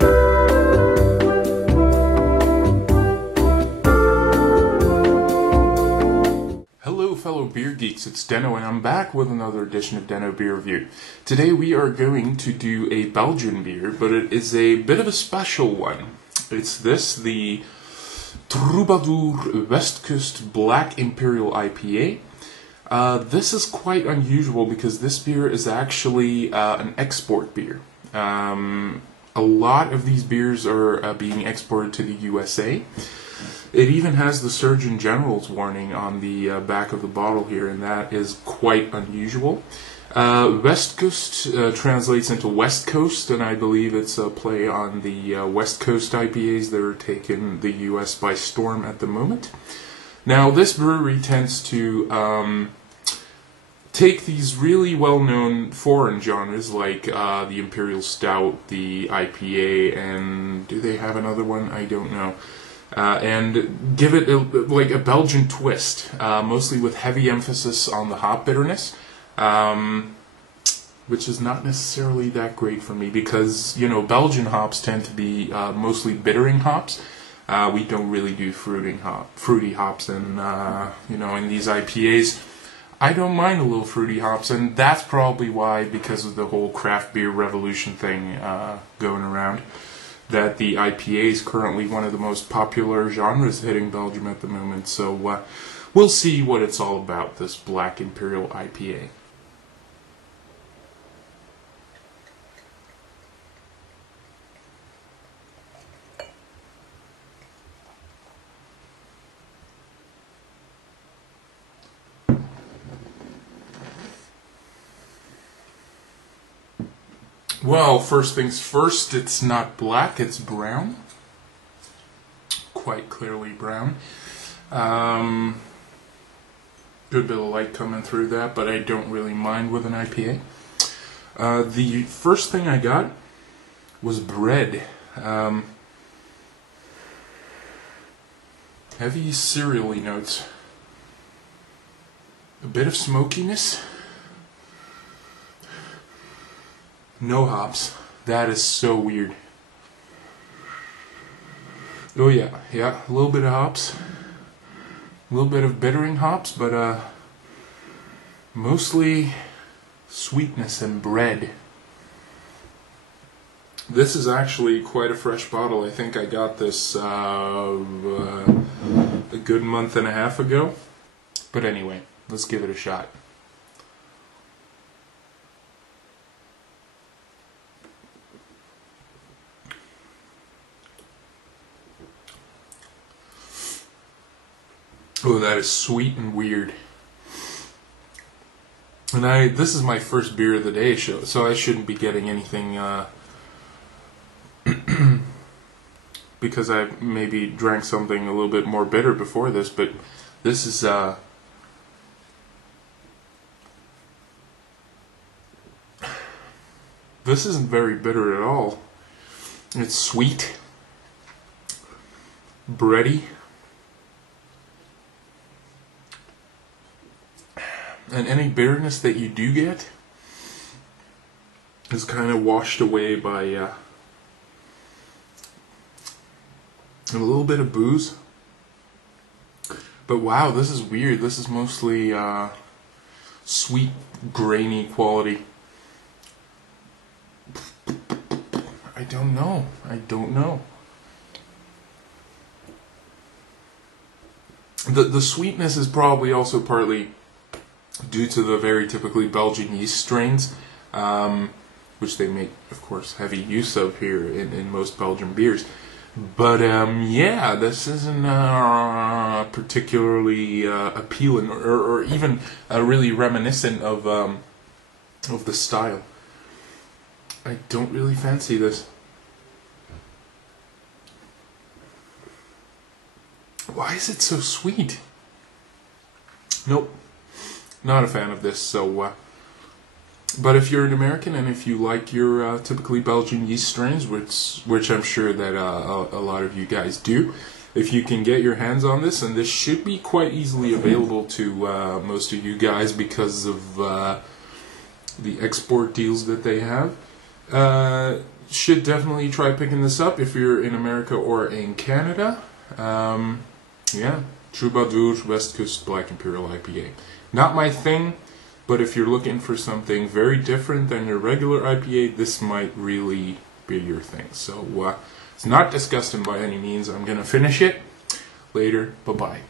Hello fellow beer geeks, it's Denno and I'm back with another edition of Denno Beer Review. Today we are going to do a Belgian beer, but it is a bit of a special one. It's the Troubadour Westkust Black Imperial IPA. This is quite unusual because this beer is actually an export beer. A lot of these beers are being exported to the USA. It even has the Surgeon General's warning on the back of the bottle here, and that is quite unusual. Westkust translates into West Coast, and I believe it's a play on the West Coast IPAs that are taking the US by storm at the moment. Now, this brewery tends to take these really well-known foreign genres like the Imperial Stout, the IPA, and do they have another one? I don't know. And give it like a Belgian twist, mostly with heavy emphasis on the hop bitterness, which is not necessarily that great for me because, you know, Belgian hops tend to be mostly bittering hops. We don't really do fruity hops, and you know, in these IPAs, I don't mind a little fruity hops, and that's probably why, because of the whole craft beer revolution thing going around, that the IPA is currently one of the most popular genres hitting Belgium at the moment. So we'll see what it's all about, this Black Imperial IPA. Well, first things first, it's not black, it's brown. Quite clearly brown. Good bit of light coming through that, but I don't really mind with an IPA. The first thing I got was bread. Heavy cereal-y notes. A bit of smokiness. No hops. That is so weird. Oh yeah, a little bit of hops. A little bit of bittering hops, but mostly sweetness and bread. This is actually quite a fresh bottle. I think I got this a good month and a half ago. But anyway, let's give it a shot. Oh, that is sweet and weird. And this is my first beer of the day, so I shouldn't be getting anything, because I maybe drank something a little bit more bitter before this, but this is, this isn't very bitter at all. It's sweet, bready, and any bitterness that you do get is kind of washed away by a little bit of booze. But wow, this is weird. This is mostly sweet, grainy quality. I don't know. The sweetness is probably also partly due to the very typically Belgian yeast strains, which they make, of course, heavy use of here in most Belgian beers. But yeah, this isn't particularly appealing, or even really reminiscent of the style. I don't really fancy this. Why is it so sweet? Nope. Not a fan of this, so but if you're an American and if you like your typically Belgian yeast strains, which I'm sure that a lot of you guys do, if you can get your hands on this, and this should be quite easily available to most of you guys because of the export deals that they have, should definitely try picking this up if you're in America or in Canada. Yeah, Troubadour Westkust Black Imperial IPA. Not my thing, but if you're looking for something very different than your regular IPA, this might really be your thing. So it's not disgusting by any means. I'm going to finish it later. Bye-bye.